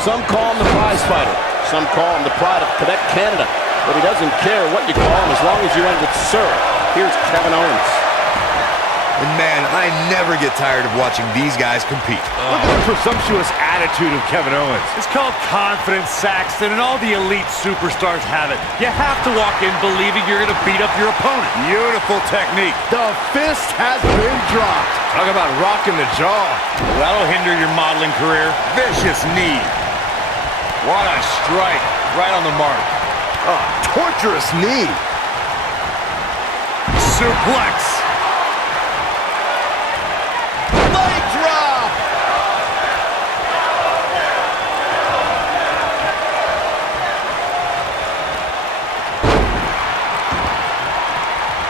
Some call him the prize fighter. Some call him the pride of Quebec, Canada. But he doesn't care what you call him as long as you end with Sir. Here's Kevin Owens. And man, I never get tired of watching these guys compete. Look at the presumptuous attitude of Kevin Owens. It's called confidence, Saxton, and all the elite superstars have it. You have to walk in believing you're going to beat up your opponent. Beautiful technique. The fist has been dropped. Talk about rocking the jaw. That'll hinder your modeling career. Vicious knee. What a strike. Right on the mark. Oh, torturous knee. Suplex.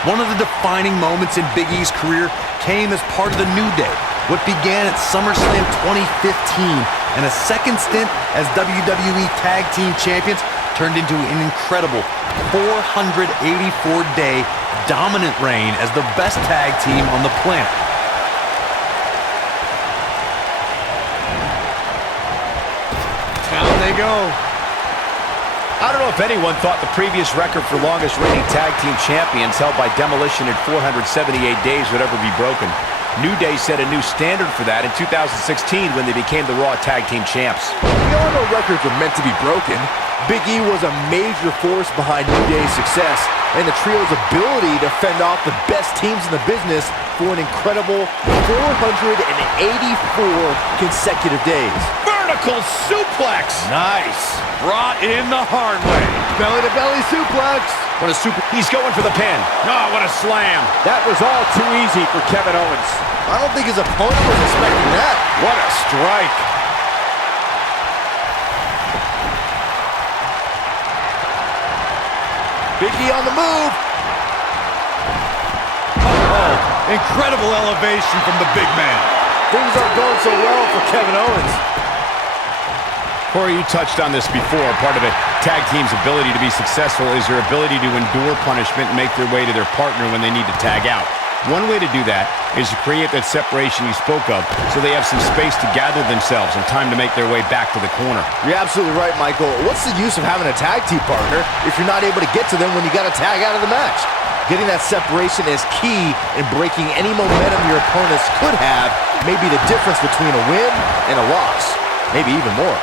One of the defining moments in Big E's career came as part of the New Day, what began at SummerSlam 2015, and a second stint as WWE Tag Team Champions turned into an incredible 484-day dominant reign as the best tag team on the planet. Down they go. I don't know if anyone thought the previous record for longest reigning tag team champions held by Demolition at 478 days would ever be broken. New Day set a new standard for that in 2016 when they became the Raw Tag Team Champs. We all know records are meant to be broken. Big E was a major force behind New Day's success and the trio's ability to fend off the best teams in the business for an incredible 484 consecutive days. Vertical suplex! Nice. Brought in the hard way. Belly-to-belly suplex. What a He's going for the pin. Oh, what a slam. That was all too easy for Kevin Owens. I don't think his opponent was expecting that. What a strike. Big E on the move. Oh, incredible elevation from the big man. Things aren't going so well for Kevin Owens. Corey, you touched on this before. Part of a tag team's ability to be successful is their ability to endure punishment and make their way to their partner when they need to tag out. One way to do that is to create that separation you spoke of so they have some space to gather themselves and time to make their way back to the corner. You're absolutely right, Michael. What's the use of having a tag team partner if you're not able to get to them when you got to tag out of the match? Getting that separation is key in breaking any momentum your opponents could have, maybe the difference between a win and a loss, maybe even more.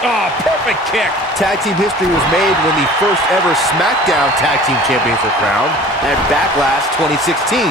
Oh, perfect kick. Tag team history was made when the first ever SmackDown Tag Team Champions were crowned at Backlash 2016.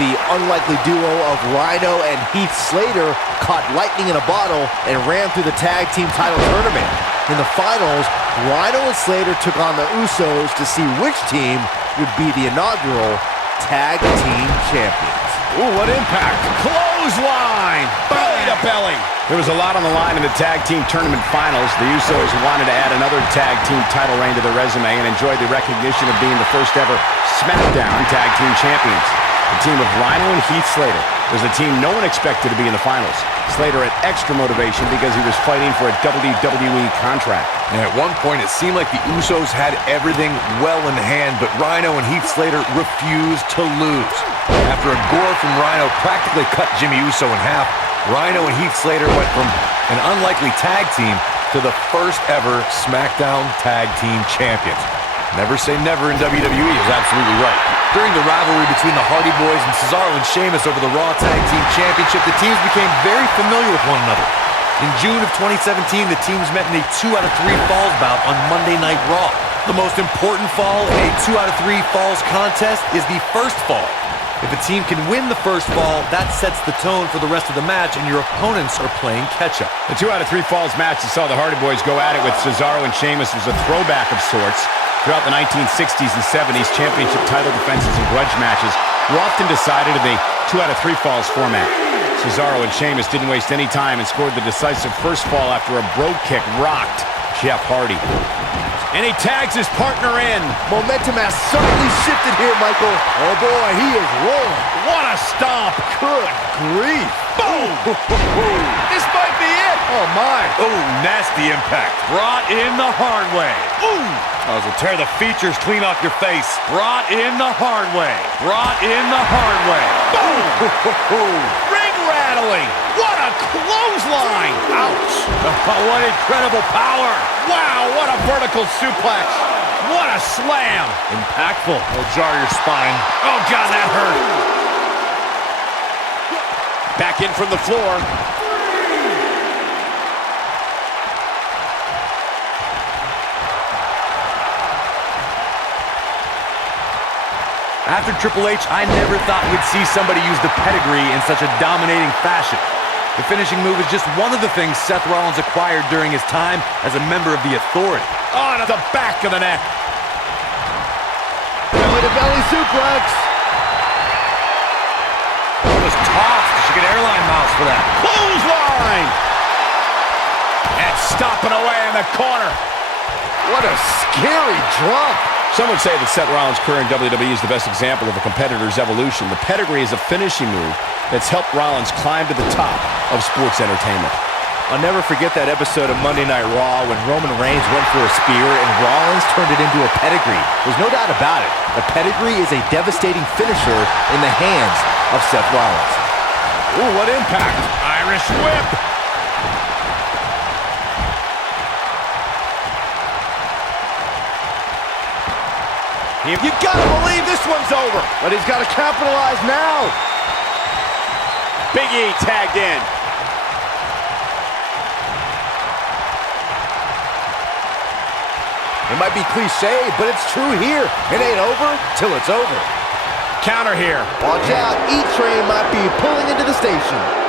The unlikely duo of Rhino and Heath Slater caught lightning in a bottle and ran through the tag team title tournament. In the finals, Rhino and Slater took on the Usos to see which team would be the inaugural Tag Team Champions. Ooh, what impact. Clothesline. Belly to belly. There was a lot on the line in the tag team tournament finals. The Usos wanted to add another tag team title reign to their resume and enjoyed the recognition of being the first ever SmackDown Tag Team Champions. The team of Rhino and Heath Slater was the team no one expected to be in the finals. Slater had extra motivation because he was fighting for a WWE contract. And at one point, it seemed like the Usos had everything well in hand, but Rhino and Heath Slater refused to lose. After a gore from Rhino practically cut Jimmy Uso in half, Rhino and Heath Slater went from an unlikely tag team to the first ever SmackDown Tag Team Champions. Never say never in WWE is absolutely right. During the rivalry between the Hardy Boys and Cesaro and Sheamus over the Raw Tag Team Championship, the teams became very familiar with one another. In June of 2017, the teams met in a 2 out of 3 falls bout on Monday Night Raw. The most important fall in a 2 out of 3 falls contest is the first fall. If a team can win the first fall, that sets the tone for the rest of the match, and your opponents are playing catch-up. The 2 out of 3 falls match that saw the Hardy Boys go at it with Cesaro and Sheamus was a throwback of sorts. Throughout the 1960s and 70s, championship title defenses and grudge matches were often decided in the 2 out of 3 falls format. Cesaro and Sheamus didn't waste any time and scored the decisive first fall after a brogue kick rocked Jeff Hardy. And he tags his partner in. Momentum has certainly shifted here, Michael. Oh boy, he is rolling. What a stomp. Good grief. Boom. This might be it. Oh my. Oh, nasty impact. Brought in the hard way. Ooh. Oh, will tear the features clean off your face. Brought in the hard way. Brought in the hard way. Boom. Ring rat backpedaling. What a clothesline. Ouch. Oh, what incredible power. Wow, what a vertical suplex. What a slam. Impactful. It'll jar your spine. Oh, God, that hurt. Back in from the floor. After Triple H, I never thought we'd see somebody use the pedigree in such a dominating fashion. The finishing move is just one of the things Seth Rollins acquired during his time as a member of the Authority. On to the back of the neck. Belly to belly suplex. It was tossed. She get airline miles for that. Clothesline. And stomping away in the corner. What a scary drop. Some would say that Seth Rollins' career in WWE is the best example of a competitor's evolution. The pedigree is a finishing move that's helped Rollins climb to the top of sports entertainment. I'll never forget that episode of Monday Night Raw when Roman Reigns went for a spear and Rollins turned it into a pedigree. There's no doubt about it. The pedigree is a devastating finisher in the hands of Seth Rollins. Ooh, what impact. Irish whip. You gotta believe this one's over, but he's got to capitalize now. Big E tagged in. It might be cliche, but it's true here. It ain't over till it's over. Counter here. Watch out, E-Train might be pulling into the station.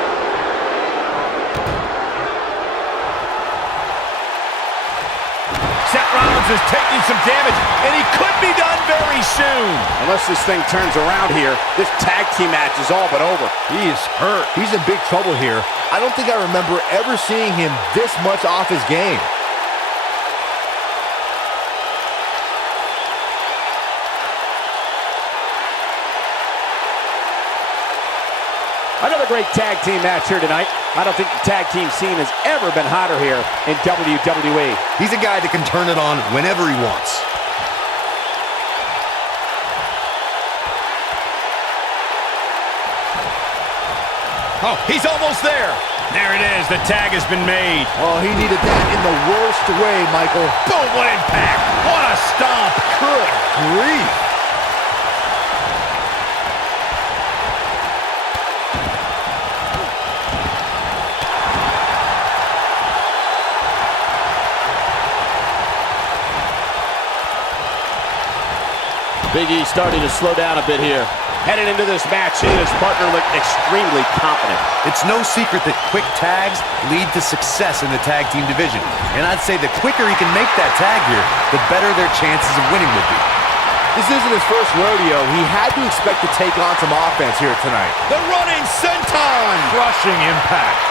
Seth Rollins is taking some damage, and he could be done very soon. Unless this thing turns around here, this tag team match is all but over. He is hurt. He's in big trouble here. I don't think I remember ever seeing him this much off his game. Another great tag team match here tonight. I don't think the tag team scene has ever been hotter here in WWE. He's a guy that can turn it on whenever he wants. Oh, he's almost there. There it is. The tag has been made. Oh, he needed that in the worst way, Michael. Boom, what impact. What a stomp. Good grief. Big E starting to slow down a bit here. Headed into this match, he and his partner look extremely confident. It's no secret that quick tags lead to success in the tag team division. And I'd say the quicker he can make that tag here, the better their chances of winning would be. This isn't his first rodeo. He had to expect to take on some offense here tonight. The running senton. Crushing impact.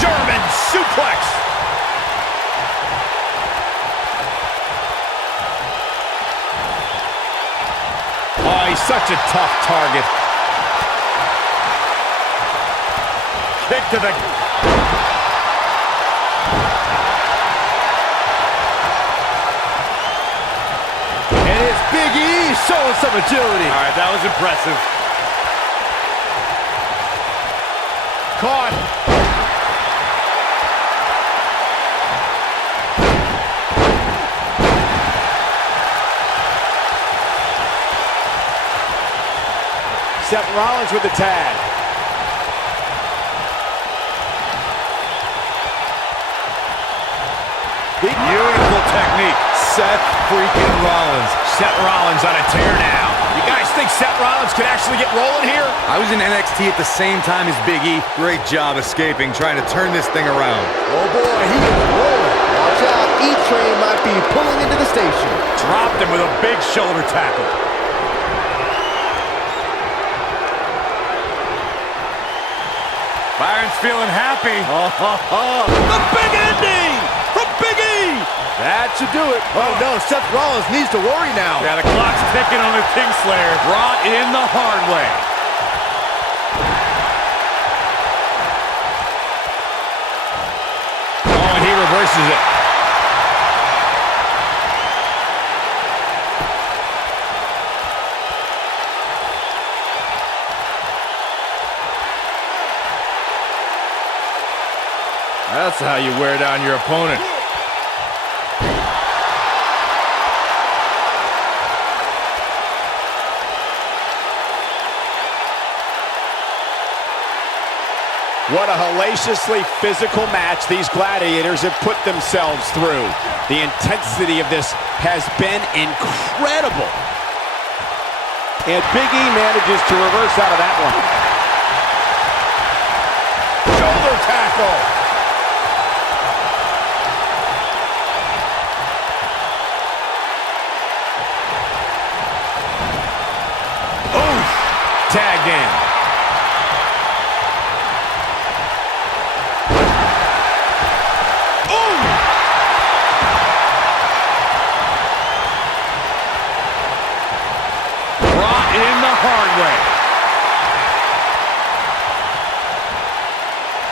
German suplex. Oh, he's such a tough target. Kick to the... And it's Big E showing some agility. All right, that was impressive. Caught. Seth Rollins with the tag. Beautiful technique. Seth freaking Rollins. Seth Rollins on a tear now. You guys think Seth Rollins could actually get rolling here? I was in NXT at the same time as Big E. Great job escaping, trying to turn this thing around. Oh boy, he is rolling. Watch out, E-Train might be pulling into the station. Dropped him with a big shoulder tackle. Byron's feeling happy. The big ending from Big E. That should do it. Oh no, Seth Rollins needs to worry now. Yeah, the clock's ticking on the Kingslayer. Brought in the hard way. Oh, and he reverses it. That's how you wear down your opponent. What a hellaciously physical match these gladiators have put themselves through. The intensity of this has been incredible. And Big E manages to reverse out of that one. Shoulder tackle. Oof! Tagged in.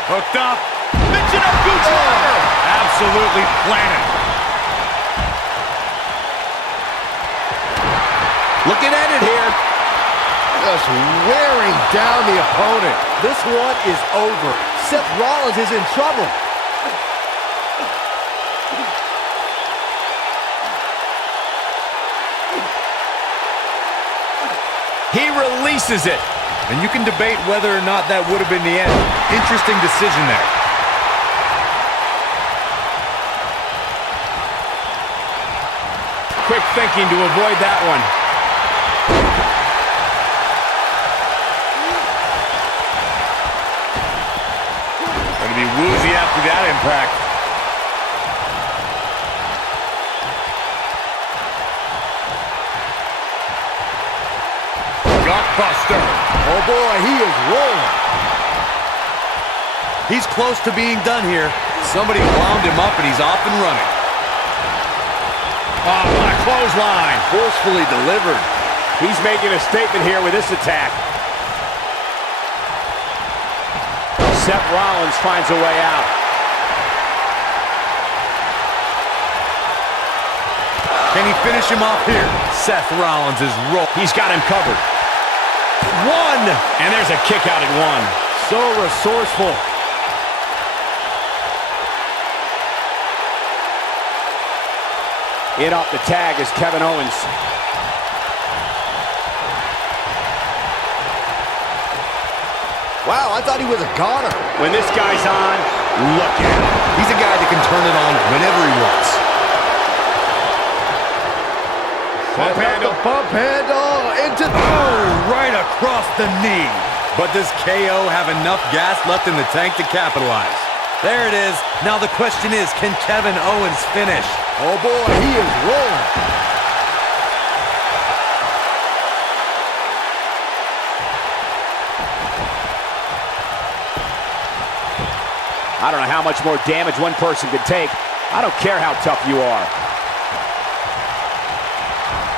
Hooked up. Mention of Gucci. Absolutely planted. Looking at it here. Just wearing down the opponent. This one is over. Seth Rollins is in trouble. He releases it. And you can debate whether or not that would have been the end. Interesting decision there. Quick thinking to avoid that one. Going to be woozy after that impact. Gutbuster. Oh boy, he is rolling. He's close to being done here. Somebody wound him up and he's off and running. Oh, what a clothesline. Forcefully delivered. He's making a statement here with this attack. Seth Rollins finds a way out. Can he finish him off here? Seth Rollins is rolling. He's got him covered. One! And there's a kick out at one. So resourceful. In off the tag is Kevin Owens. Wow, I thought he was a goner. When this guy's on, look at him. He's a guy that can turn it on whenever he wants. Bump handle. Bump handle into the... Oh, right across the knee. But does KO have enough gas left in the tank to capitalize? There it is. Now the question is, can Kevin Owens finish? Oh boy, he is rolling. I don't know how much more damage one person could take. I don't care how tough you are.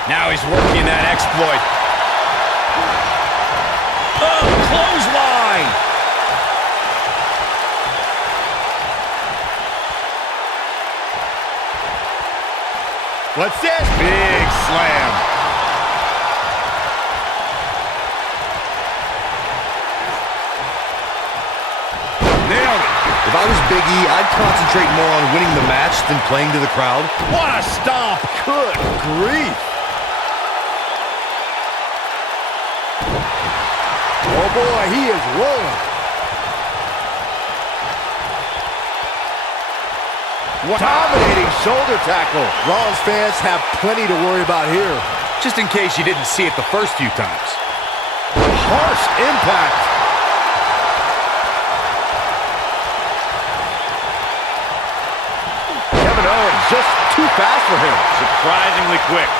Now he's working that exploit. Oh, clothesline! What's this? Big slam. Nailed it. If I was Big E, I'd concentrate more on winning the match than playing to the crowd. What a stomp! Good grief. Oh boy, he is rolling. Dominating shoulder tackle. Rollins fans have plenty to worry about here. Just in case you didn't see it the first few times. Harsh impact. Kevin Owens just too fast for him. Surprisingly quick.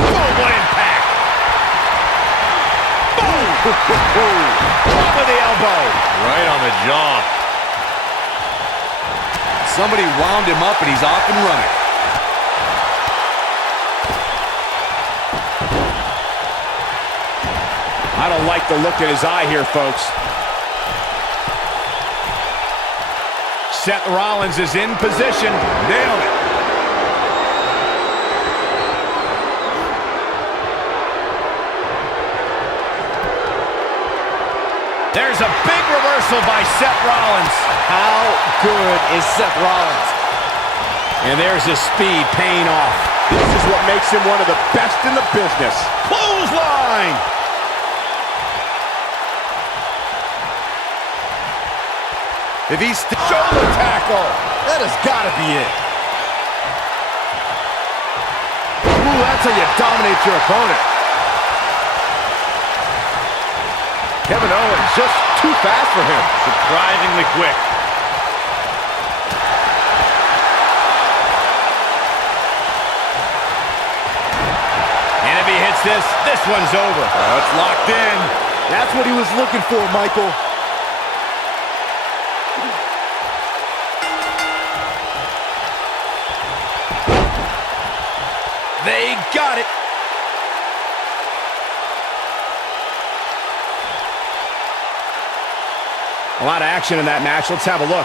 Oh, what impact! Boom! Top of the elbow. Right on the jaw. Somebody wound him up and he's off and running. I don't like the look in his eye here, folks. Seth Rollins is in position. Nailed it. There's a big reversal by Seth Rollins. How good is Seth Rollins? And there's his speed paying off. This is what makes him one of the best in the business. Clothesline! If he's Shoulder tackle. That has got to be it. Ooh, that's how you dominate your opponent. Kevin Owens just too fast for him. Surprisingly quick. And if he hits this, this one's over. It's locked in. That's what he was looking for, Michael. They got it. A lot of action in that match. Let's have a look.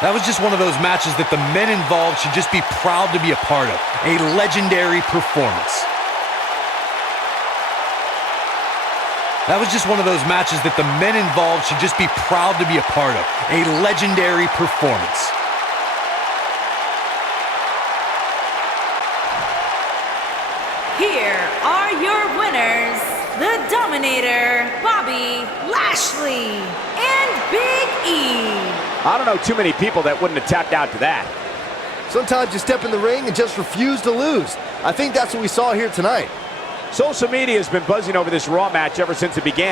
That was just one of those matches that the men involved should just be proud to be a part of. A legendary performance. That was just one of those matches that the men involved should just be proud to be a part of. A legendary performance. Here are your winners, the Dominator, Bobby Lashley, and Big E. I don't know too many people that wouldn't have tapped out to that. Sometimes you step in the ring and just refuse to lose. I think that's what we saw here tonight. Social media has been buzzing over this Raw match ever since it began.